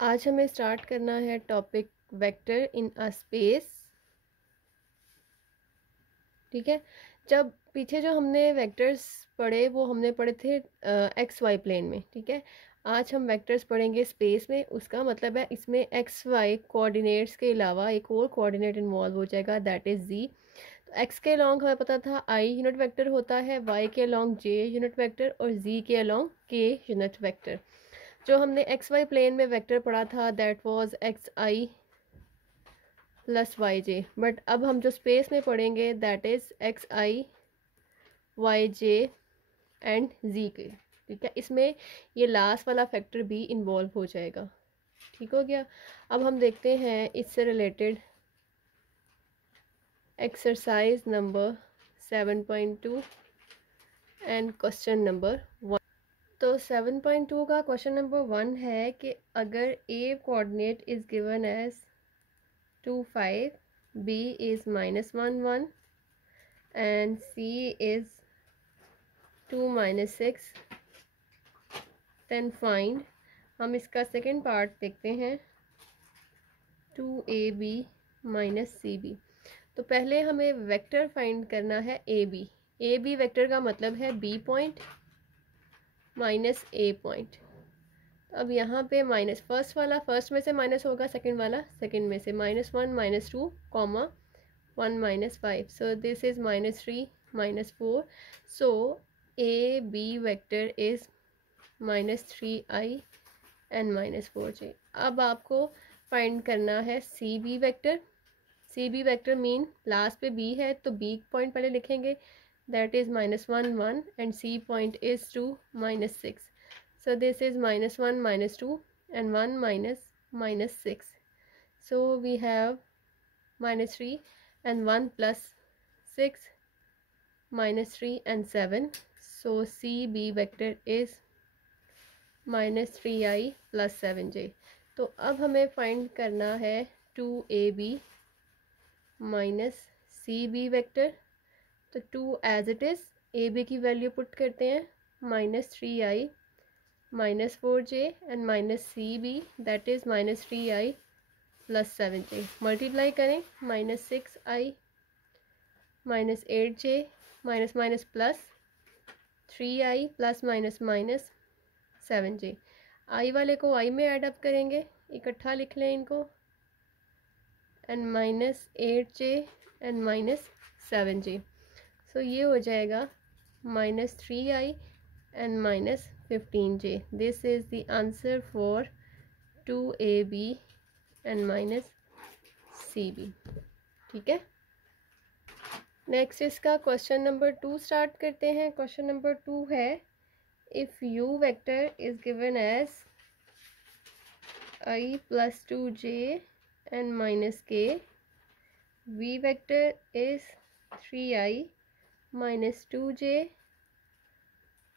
आज हमें स्टार्ट करना है topic vector in a space. ठीक है, जब पीछे जो हमने वेक्टर्स पढ़े वो हमने पढ़े थे एक्स वाई प्लेन में। ठीक है, आज हम वेक्टर्स पढ़ेंगे स्पेस में। उसका मतलब है इसमें एक्स वाई कोऑर्डिनेट्स के अलावा एक और कोऑर्डिनेट इन्वॉल्व हो जाएगा, दैट इज़ जी। तो एक्स के अलॉन्ग हमें पता था आई यूनिट वेक्टर होता है, वाई के अलॉन्ग जे यूनिट वेक्टर और जी के अलॉन्ग के यूनिट वेक्टर। जो हमने एक्स वाई प्लेन में वेक्टर पढ़ा था that was X I plus Y J, but अब हम जो स्पेस में पढ़ेंगे that is X I Y J and Z K. ठीक है, इसमें ये लास्ट वाला फैक्टर भी इन्वॉल्व हो जाएगा। ठीक हो गया। अब हम देखते हैं इससे related exercise number 7.2 and question number 1। तो 7.2 का क्वेश्चन नंबर 1 है कि अगर A coordinate is given as 2 5, b is -1 1 and c is 2 -6, then find। हम इसका सेकेंड पार्ट देखते हैं 2ab -cb। तो पहले हमें वेक्टर फाइंड करना है ab वेक्टर का मतलब है b point minus a point. अब यहाँ पे माइनस फर्स्ट वाला फर्स्ट में से माइनस होगा, सेकेंड वाला सेकेंड में से, -1 -2 comma 1 -5, so this is -3 -4, so a b vector is -3i and -4j। अब आपको फाइंड करना है C B vector mean last पे b है तो b पॉइंट पहले लिखेंगे, that is -1 1 and c point is 2 -6, so this is -1 -2 and 1 -6, so we have -3 and 1 plus 6 -3 and 7, so CB vector is -3i plus 7j। तो अब हमें find करना है 2ab माइनस CB वेक्टर। तो 2 एज इट इज़, AB की value put करते हैं, -3i -4j and -CB that is -3i plus 7j। Multiply करें, -6i -8j minus minus plus 3i plus minus 7j। आई वाले को आई में ऐड अप करेंगे, इकट्ठा लिख लें इनको, एंड -8j एंड -7j। सो ये हो जाएगा -3i and -15j। This is the answer for 2ab and -cb। ठीक है, नेक्स्ट इसका क्वेश्चन नंबर 2 स्टार्ट करते हैं। क्वेश्चन नंबर 2 है, if u vector is given as i + 2j and -k, v vector is 3i -2j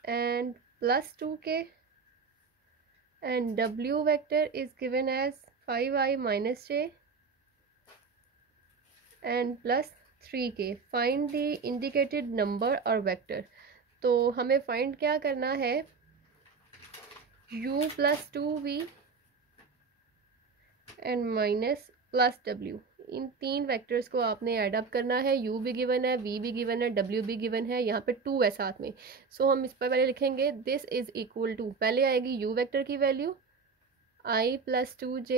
and +2k, and w vector is given as 5i -j and +3k। Find the indicated number और vector. तो हमें find क्या करना है, u + 2v and -+w, इन तीन vectors को आपने add up करना है। u भी गिवन है, v भी गिवन है, w भी गिवन है, यहाँ पे 2 है साथ में। सो हम इस पर पहले लिखेंगे दिस इज इक्वल टू, पहले आएगी u वेक्टर की value i + 2j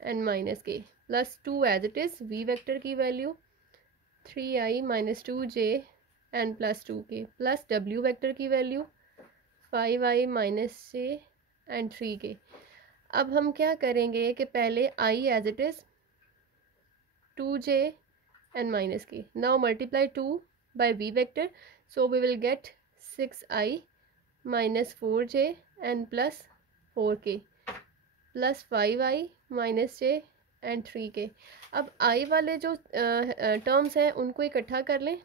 and -k +2 as it is, v vector की value 3i -2j and +2k plus w vector की value 5i -j and 3k। अब हम क्या करेंगे कि पहले i as it is 2j and -k, now multiply 2 by v vector, so we will get 6i -4j and +4k plus 5i -j and 3k। अब i वाले जो terms हैं उनको इकट्ठा कर लें,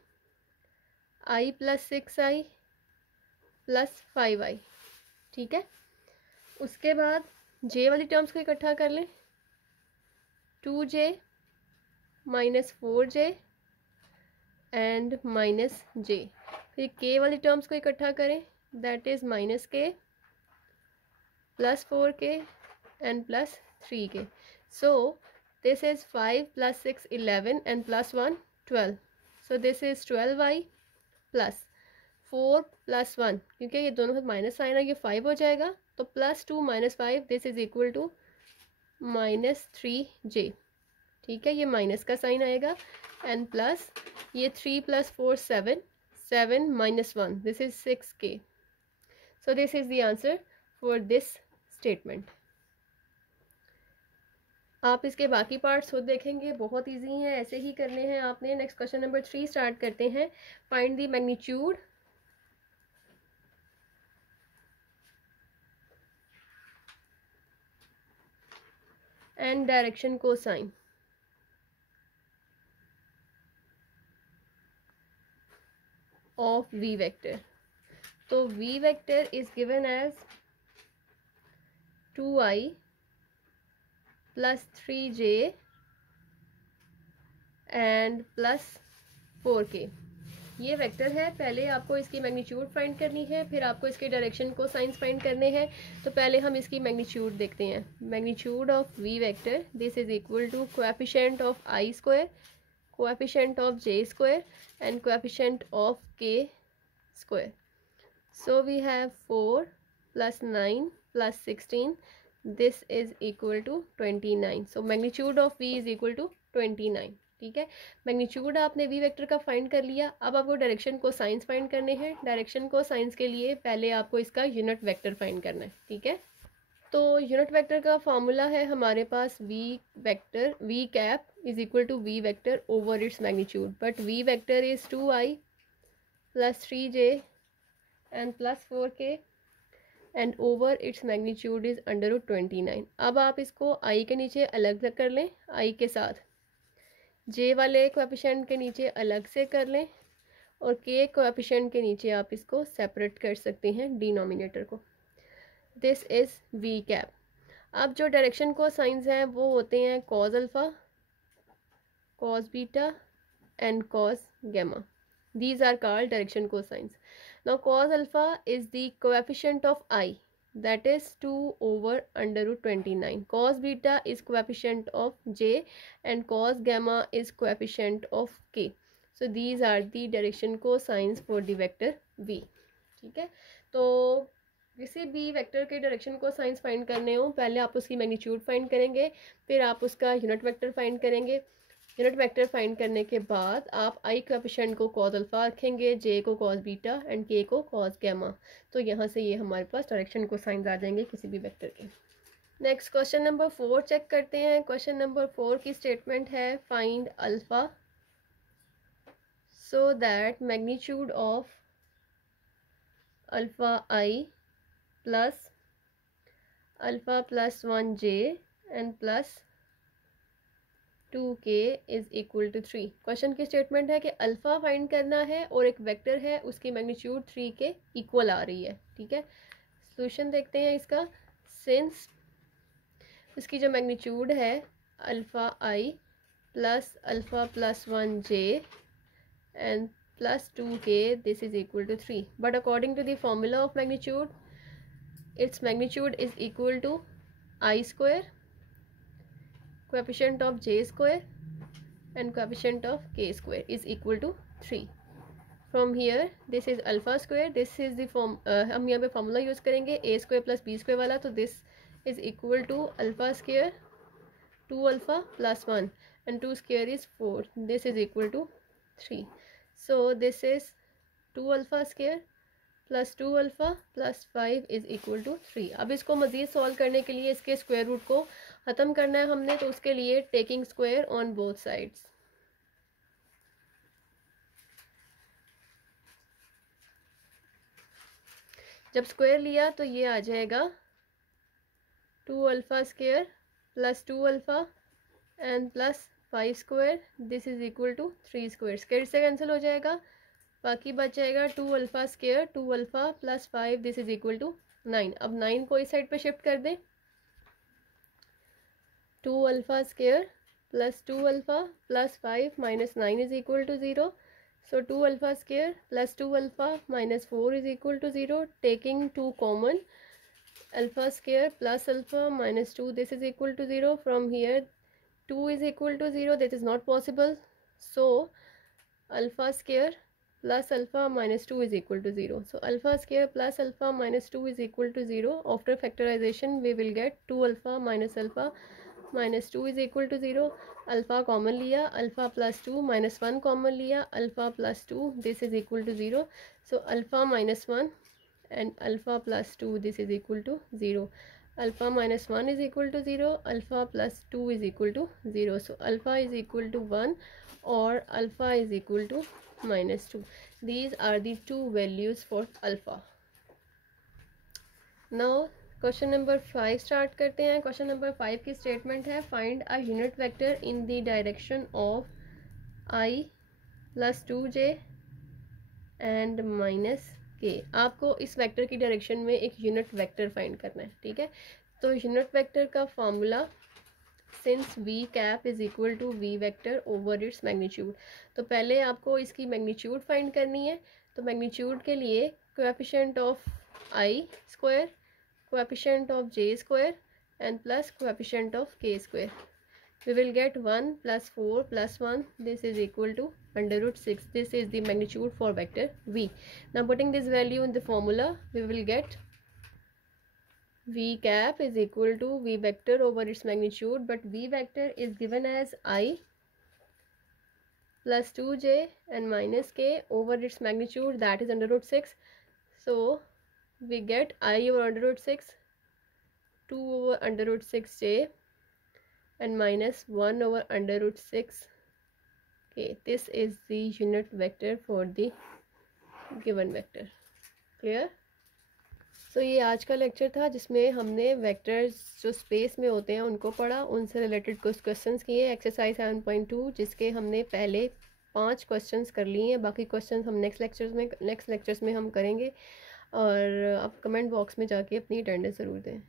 i + 6i + 5i। ठीक है, उसके बाद j वाली टर्म्स को इकट्ठा कर लें, 2j -4j एंड -j। फिर k वाली टर्म्स को इकट्ठा करें, that is -k +4k and plus 3k. So this is 5 plus 6 11 and plus 1 12. So this is 12y plus 4 plus 1, क्योंकि ये दोनों साथ माइनस साइन है, ये 5 हो जाएगा, तो plus 2 minus 5 this is equal to minus 3j. ठीक है, ये माइनस का साइन आएगा एंड प्लस ये 3 plus 4 7, 7 minus 1 this is 6k. So this is the answer for this statement. आप इसके बाकी पार्ट्स खुद देखेंगे, बहुत इजी हैं, ऐसे ही करने हैं आपने. नेक्स्ट क्वेश्चन नंबर 3 स्टार्ट करते हैं. Find the magnitude and direction cosine of v vector. तो v vector is given as 2i plus 3j and plus 4k. ये वेक्टर है. पहले आपको इसकी मैग्नीट्यूड फाइंड करनी है, फिर आपको इसके डायरेक्शन को साइंस फाइंड करने हैं. तो पहले हम इसकी मैग्नीट्यूड देखते हैं. Magnitude of v vector this is equal to coefficient of i square, coefficient of j square and coefficient of k square. So we have 4 plus 9 plus 16 this is equal to 29. So magnitude of v is equal to 29. ठीक है, magnitude आपने v vector का find कर लिया. अब आपको direction को science find करने हैं. डायरेक्शन को साइंस के लिए पहले आपको इसका यूनिट वेक्टर फाइंड करना है. ठीक है, तो यूनिट वेक्टर का फॉर्मूला है हमारे पास v vector v cap is equal to v vector over its magnitude. But v vector is 2i plus 3j and plus 4k and over its magnitude is under root 29. अब आप इसको i के नीचे अलग कर लें, i के साथ j वाले कोएफिशिएंट के नीचे अलग से कर लें, और k कोएफिशिएंट के नीचे आप इसको सेपरेट कर सकते हैं डिनोमिनेटर को. This is v cap. अब जो डायरेक्शन को साइंस हैं वो होते हैं cos alpha, cos beta and cos gamma. These are called direction cosines. Now cos alpha is the coefficient of I, that is 2 over under root 29. Cos beta is coefficient of j and cos gamma is coefficient of k. So these are the direction cosines for the vector v. ठीक है, तो किसी भी vector के direction को science find करने हो, पहले आप उसकी मैग्नीट्यूड फाइंड करेंगे, फिर आप उसका यूनिट वेक्टर फाइंड करेंगे. यूनिट वेक्टर फाइंड करने के बाद आप i कोएफिशिएंट को कॉस अल्फा रखेंगे, j को कॉस बीटा एंड k को कॉस गैमा. तो यहाँ से ये हमारे पास डायरेक्शन को साइंस आ जाएंगे किसी भी वेक्टर के. नेक्स्ट क्वेश्चन नंबर 4 चेक करते हैं. क्वेश्चन नंबर 4 की स्टेटमेंट है find alpha so that magnitude of alpha i plus alpha plus 1j and plus 2k is equal to 3. Question की स्टेटमेंट है कि अल्फ़ा फाइंड करना है और एक वेक्टर है उसकी मैग्नीट्यूड 3 के इक्वल आ रही है. ठीक है, सॉल्यूशन देखते हैं इसका. सिंस उसकी जो मैग्नीट्यूड है alpha i plus alpha plus 1j and plus 2k this is equal to 3. But according to the formula of magnitude its magnitude is equal to i square, coefficient of j square and coefficient of k square is equal to 3. From here this is alpha square, this is the form हम यहाँ पे formula use करेंगे a square plus b square वाला. तो this is equal to alpha square 2 alpha plus 1 and 2 square is 4. This is equal to 3. So this is 2 alpha square plus 2 alpha plus 5 is equal to 3. अब इसको मज़ीद solve करने के लिए इसके square root को ख़त्म करना है हमने, तो उसके लिए taking square on both sides. जब स्क्वायर लिया तो ये आ जाएगा 2 alpha square plus 2 alpha and plus 5 square this is equal to 3 square. Square से कैंसिल हो जाएगा, बाकी बच जाएगा 2 alpha square 2 alpha plus 5 this is equal to 9. अब 9 को इस साइड पे शिफ्ट कर दें. 2 alpha square plus 2 alpha plus 5 minus 9 is equal to 0. So 2 alpha square plus 2 alpha minus 4 is equal to 0. Taking 2 common alpha square plus alpha minus 2, this is equal to 0. From here 2 is equal to 0, that is not possible. So alpha square plus alpha minus 2 is equal to 0. So alpha square plus alpha minus 2 is equal to 0. After factorization we will get 2 alpha minus 2 is equal to 0. Alpha common liya, alpha plus 2 minus 1 common liya, alpha plus 2, this is equal to 0. So alpha minus 1 and alpha plus 2, this is equal to 0. Alpha minus 1 is equal to 0, alpha plus 2 is equal to 0. So alpha is equal to 1 or alpha is equal to minus 2. These are the two values for alpha. Now question number 5 start करते हैं. Question number 5 की statement है find a unit vector in the direction of i plus 2j and minus k. आपको इस vector की direction में एक unit vector find करना है. ठीक है, तो यूनिट वेक्टर का formula since v cap is equal to v vector over its magnitude. तो पहले आपको इसकी मैग्नीट्यूड फाइंड करनी है. तो मैग्नीट्यूड के लिए coefficient of i square, coefficient of j square and plus coefficient of k square. We will get 1 plus 4 plus 1, this is equal to under root 6. This is the magnitude for vector v. Now putting this value in the formula, we will get v cap is equal to v vector over its magnitude, but v vector is given as I plus 2j and minus k over its magnitude, that is under root 6. So we get I over under root 6, 2 over under root 6j and minus 1 over under root 6. Okay, this is the unit vector for the given vector. Clear? So ये आज का lecture था जिसमें हमने vectors जो space में होते हैं उनको पढ़ा, उनसे रिलेटेड कुछ क्वेश्चंस किए. एक्सरसाइज 7.2 जिसके हमने पहले 5 क्वेश्चंस कर लिए हैं. बाकी क्वेश्चंस हम नेक्स्ट लेक्चर्स में हम करेंगे. और आप कमेंट बॉक्स में जाके अपनी अटेंडेंस ज़रूर दें.